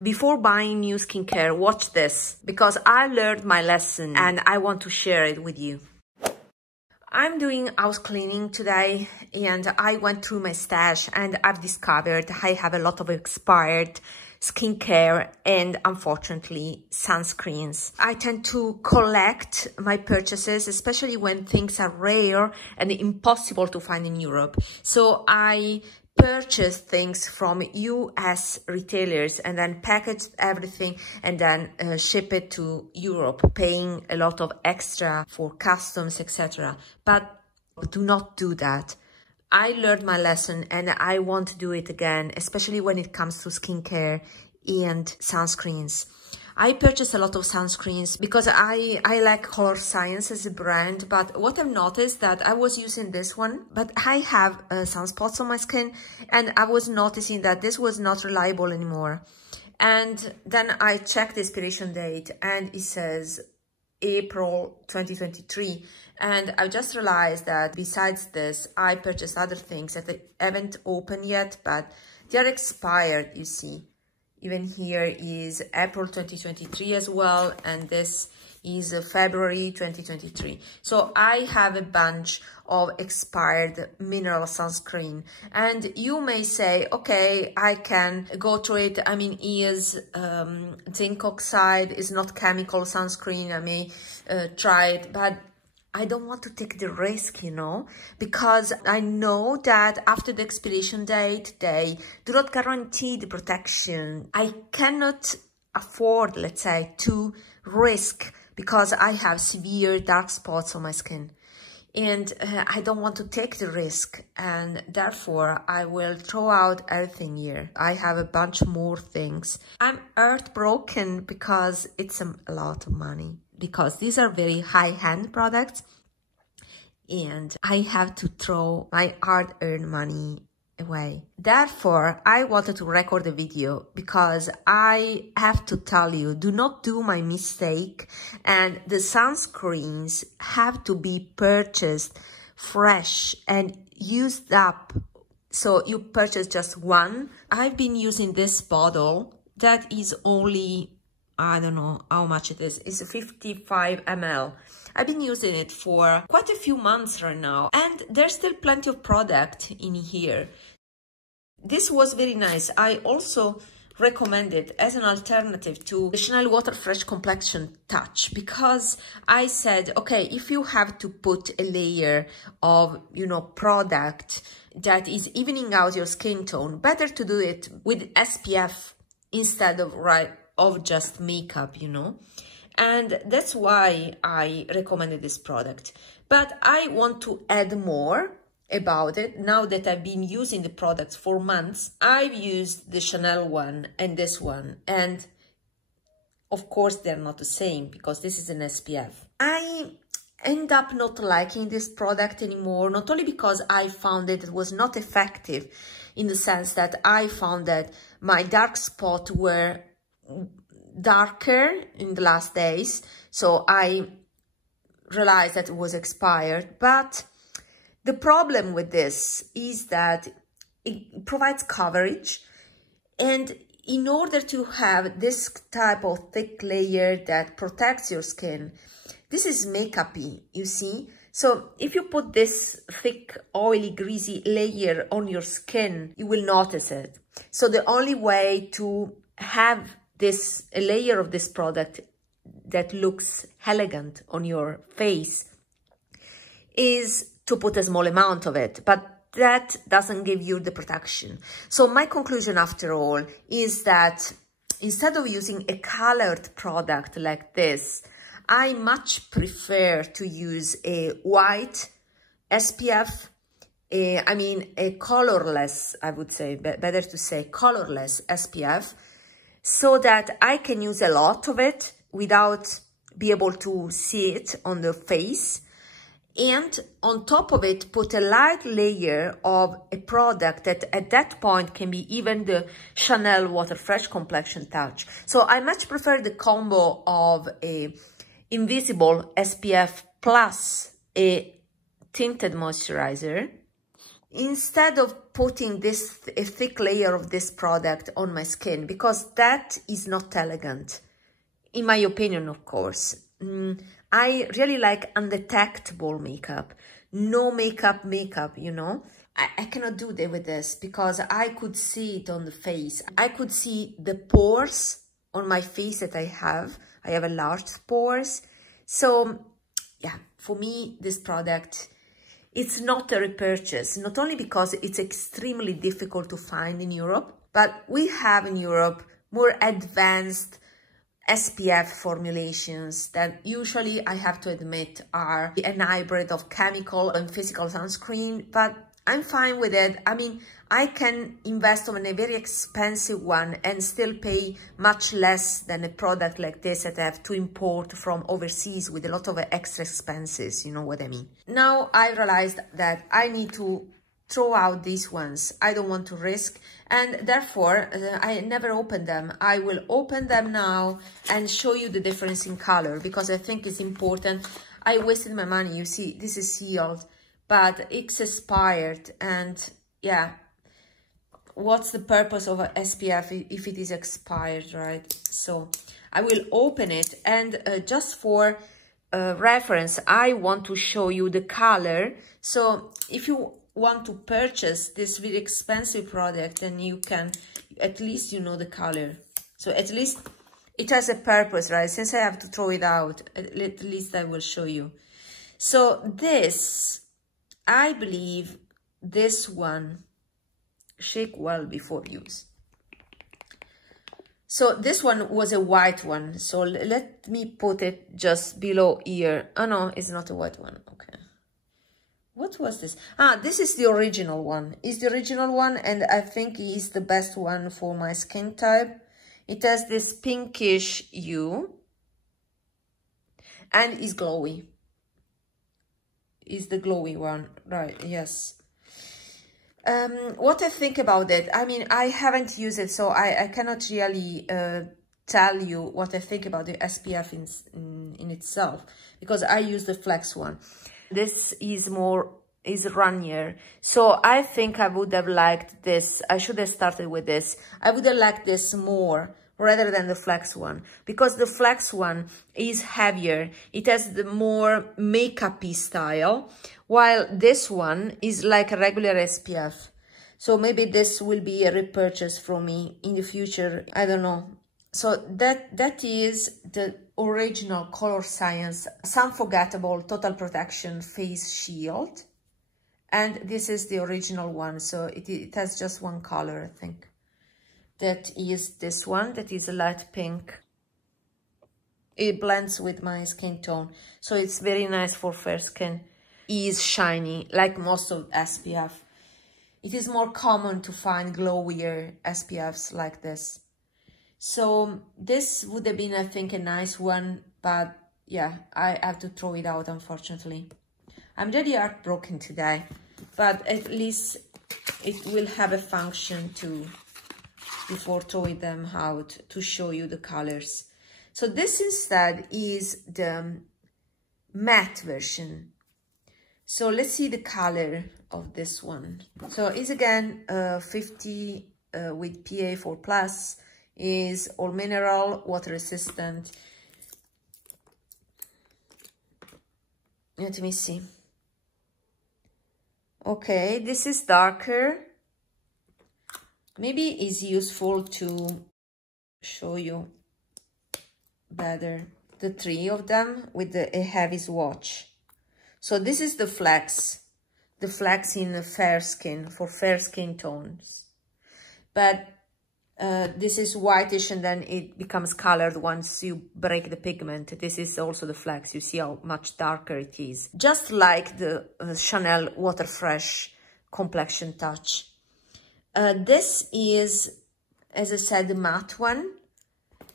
Before buying new skincare, watch this, because I learned my lesson and I want to share it with you. I'm doing house cleaning today and I went through my stash and I've discovered I have a lot of expired skincare and unfortunately sunscreens. I tend to collect my purchases, especially when things are rare and impossible to find in Europe. So I purchase things from US retailers and then package everything and then ship it to Europe, paying a lot of extra for customs, etc. But do not do that. I learned my lesson and I won't do it again, especially when it comes to skincare and sunscreens. I purchase a lot of sunscreens because I like Colorescience as a brand, but what I've noticed that I was using this one, but I have sunspots on my skin and I was noticing that this was not reliable anymore. And then I checked the expiration date and it says April 2023. And I just realized that besides this, I purchased other things that I haven't opened yet, but they're expired, you see. Even here is April 2023 as well, and this is February 2023. So I have a bunch of expired mineral sunscreen, and you may say, okay, I can go through it. I mean, is zinc oxide, is not chemical sunscreen. I may try it, but I don't want to take the risk, you know, because I know that after the expiration date, they do not guarantee the protection. I cannot afford, let's say, to risk because I have severe dark spots on my skin. And I don't want to take the risk, and therefore I will throw out everything here. I have a bunch more things. I'm heartbroken because it's a lot of money, because these are very high-end products and I have to throw my hard-earned money away. Therefore, I wanted to record a video because I have to tell you, do not do my mistake, and the sunscreens have to be purchased fresh and used up. So you purchase just one. I've been using this bottle that is only, I don't know how much it is. It's 55 ml. I've been using it for quite a few months right now, and there's still plenty of product in here. This was very nice. I also recommend it as an alternative to the Chanel Water Fresh Complexion Touch, because I said, okay, if you have to put a layer of, you know, product that is evening out your skin tone, better to do it with SPF instead of just makeup, you know. And that's why I recommended this product. But I want to add more about it. Now that I've been using the products for months, I've used the Chanel one and this one. And of course, they're not the same because this is an SPF. I end up not liking this product anymore, not only because I found that it was not effective in the sense that I found that my dark spots were darker in the last days, so I realized that it was expired. But the problem with this is that it provides coverage, and in order to have this type of thick layer that protects your skin, this is makeup-y, you see. So if you put this thick, oily, greasy layer on your skin, you will notice it. So the only way to have a layer of this product that looks elegant on your face is to put a small amount of it, but that doesn't give you the protection. So my conclusion after all is that instead of using a colored product like this, I much prefer to use a white SPF, a colorless, I would say, better to say colorless SPF, so that I can use a lot of it without be able to see it on the face. And on top of it, put a light layer of a product that at that point can be even the Chanel Water Fresh Complexion Touch. So I much prefer the combo of a invisible SPF plus a tinted moisturizer instead of putting this a thick layer of this product on my skin, because that is not elegant, in my opinion, of course. I really like undetectable makeup, no makeup, you know. I cannot do that with this because I could see it on the face. I could see the pores on my face that I have. I have a large pores. So yeah, for me, this product, it's not a repurchase, not only because it's extremely difficult to find in Europe, but we have in Europe more advanced SPF formulations that usually, I have to admit, are an hybrid of chemical and physical sunscreen, but I'm fine with it. I mean, I can invest on a very expensive one and still pay much less than a product like this that I have to import from overseas with a lot of extra expenses, you know what I mean. Now I realized that I need to throw out these ones. I don't want to risk, and therefore I never open them. I will open them now and show you the difference in color because I think it's important. I wasted my money. You see, this is sealed, but it's expired, and yeah, what's the purpose of a SPF if it is expired, right? So I will open it, and just for reference, I want to show you the color. So if you want to purchase this very expensive product, then you can, at least you know the color. So at least it has a purpose, right? Since I have to throw it out, at least I will show you. So this, I believe this one, shake well before use. So this one was a white one. So let me put it just below here. Oh no, it's not a white one. Okay. What was this? Ah, this is the original one. It's the original one, and I think it's the best one for my skin type. It has this pinkish hue and is glowy. Is the glowy one, right? Yes. What I think about it, I mean, I haven't used it, so I cannot really tell you what I think about the SPF in itself, because I use the Flex one. This is runnier, so I think I would have liked this. I should have started with this. I would have liked this more rather than the Flex one, because the Flex one is heavier. It has the more makeup-y style, while this one is like a regular SPF. So maybe this will be a repurchase from me in the future. I don't know. So that is the original Colorescience Sunforgettable Total Protection Face Shield. And this is the original one. So it has just one color, I think. That is this one, that is a light pink. It blends with my skin tone, so it's very nice for fair skin. It is shiny, like most of SPF. It is more common to find glowier SPFs like this. So this would have been, I think, a nice one, but yeah, I have to throw it out, unfortunately. I'm really heartbroken today, but at least it will have a function too, before throwing them out, to show you the colors. So this instead is the matte version. So let's see the color of this one. So it's again 50 with PA4+, is all mineral, water resistant. Let me see. Okay, this is darker. Maybe it's useful to show you better the three of them with a heavy swatch. So this is the Flex in fair skin, for fair skin tones. But this is whitish, and then it becomes colored once you break the pigment. This is also the Flex. You see how much darker it is. Just like the Chanel Water Fresh Complexion Touch. This is, as I said, the matte one.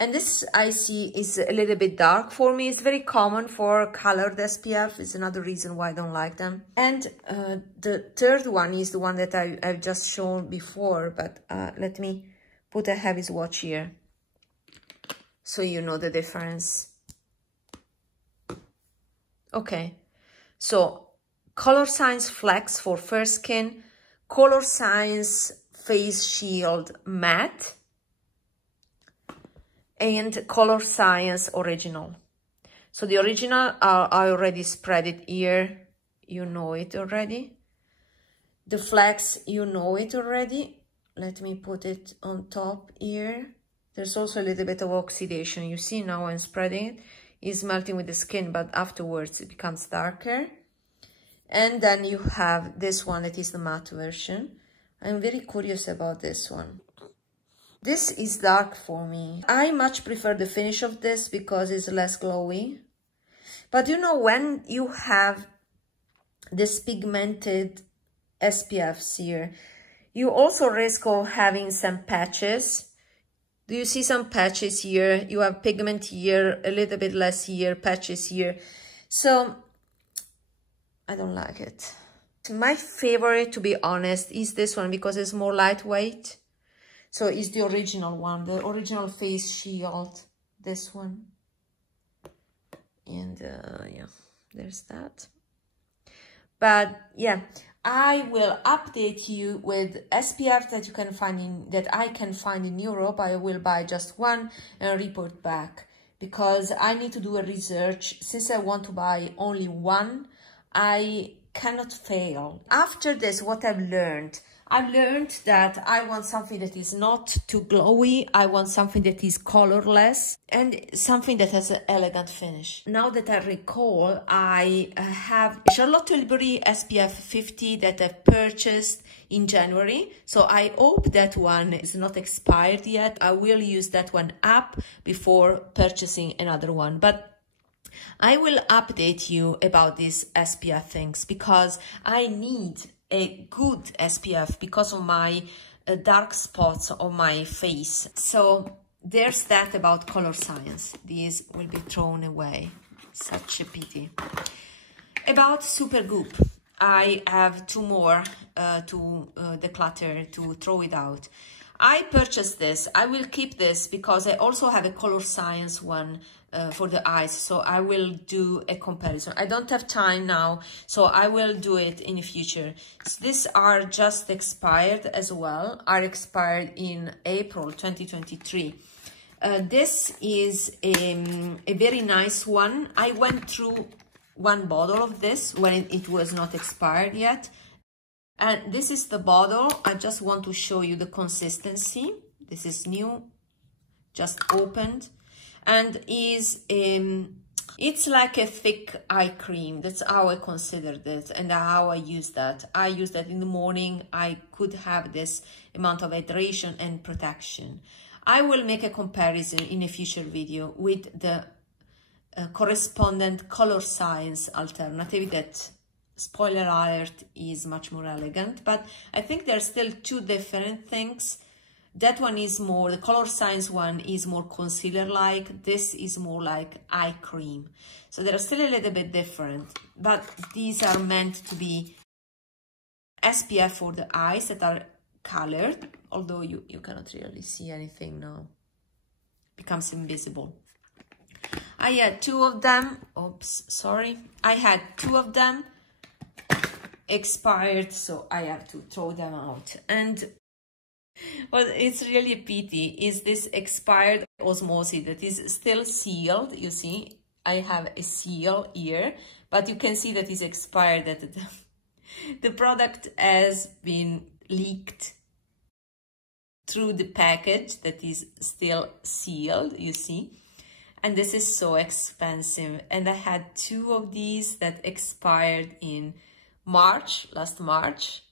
And this I see is a little bit dark for me. It's very common for colored SPF. It's another reason why I don't like them. And the third one is the one that I've just shown before. But let me put a heavy swatch here, so you know the difference. Okay, so Colorescience Flex for fair skin, Colorescience Face Shield Matte and Colorescience Original. So the original, I already spread it here. You know it already. The flex, you know it already. Let me put it on top here. There's also a little bit of oxidation. You see now I'm spreading it. It's melting with the skin, but afterwards it becomes darker. And then you have this one that is the matte version. I'm very curious about this one. This is dark for me. I much prefer the finish of this because it's less glowy. But you know, when you have this pigmented SPFs here, you also risk of having some patches. Do you see some patches here? You have pigment here, a little bit less here, patches here. So I don't like it. My favorite, to be honest, is this one because it's more lightweight. So it's the original one, the original face shield, this one. And yeah, there's that. But yeah, I will update you with SPF that you can find in, that I can find in Europe. I will buy just one and report back because I need to do a research. Since I want to buy only one, I cannot fail. After this, what I've learned that I want something that is not too glowy. I want something that is colorless and something that has an elegant finish. Now that I recall, I have Charlotte Tilbury SPF 50 that I've purchased in January. So I hope that one is not expired yet. I will use that one up before purchasing another one. But I will update you about these SPF things because I need a good SPF because of my dark spots on my face. So there's that about Colorescience. These will be thrown away. Such a pity. About Supergoop, I have two more to declutter, to throw it out. I purchased this. I will keep this because I also have a Colorescience one for the eyes, so I will do a comparison. I don't have time now, so I will do it in the future. So these are just expired as well, are expired in April 2023. This is a very nice one. I went through one bottle of this when it was not expired yet. And this is the bottle. I just want to show you the consistency. This is new, just opened. And it's like a thick eye cream. That's how I considered it and how I use that. I use that in the morning. I could have this amount of hydration and protection. I will make a comparison in a future video with the correspondent Colorescience alternative that, spoiler alert, is much more elegant. But I think there's still two different things. That one is more, the Colorescience one is more concealer-like. This is more like eye cream. So they're still a little bit different, but these are meant to be SPF for the eyes that are colored, although you cannot really see anything now. Becomes invisible. I had two of them. Oops, sorry. I had two of them expired, so I have to throw them out. And what it's really a pity is this expired Osmosis that is still sealed. You see, I have a seal here, but you can see that it's expired, that the product has been leaked through the package that is still sealed, you see. And this is so expensive. And I had two of these that expired in March, last March.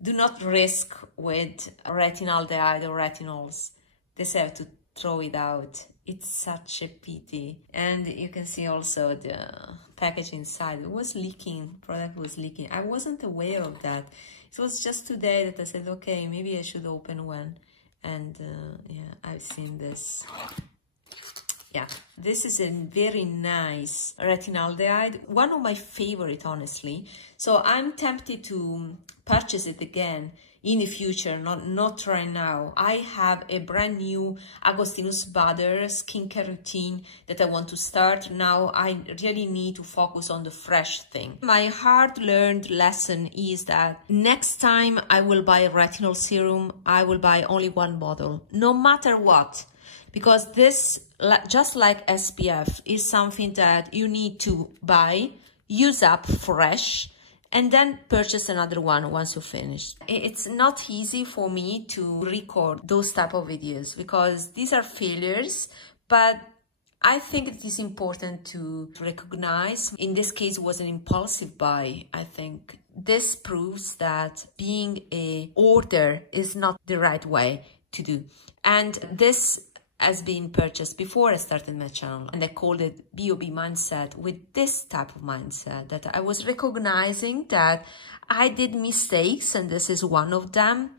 Do not risk with retinaldehyde or retinols. This I have to throw it out. It's such a pity. And you can see also the package inside. It was leaking, product was leaking. I wasn't aware of that. It was just today that I said, okay, maybe I should open one. And yeah, I've seen this. Yeah, this is a very nice retinaldehyde. One of my favorite, honestly. So I'm tempted to purchase it again in the future, not right now. I have a brand new Agostinus Butter skincare routine that I want to start. Now I really need to focus on the fresh thing. My hard-learned lesson is that next time I will buy a retinol serum, I will buy only one bottle, no matter what. Because this, just like SPF, is something that you need to buy, use up fresh, and then purchase another one once you finish. It's not easy for me to record those type of videos because these are failures, but I think it is important to recognize. In this case, it was an impulsive buy. I think this proves that being a hoarder is not the right way to do. And this has been purchased before I started my channel, and I called it B.O.B. mindset, with this type of mindset that I was recognizing that I did mistakes, and this is one of them.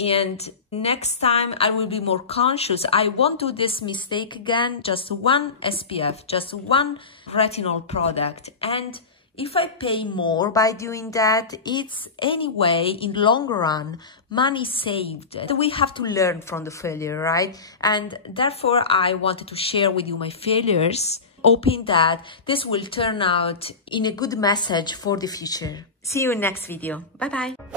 And next time I will be more conscious. I won't do this mistake again. Just one SPF, just one retinol product. And if I pay more by doing that, it's anyway, in long run, money saved. We have to learn from the failure, right? And therefore, I wanted to share with you my failures, hoping that this will turn out in a good message for the future. See you in next video. Bye-bye.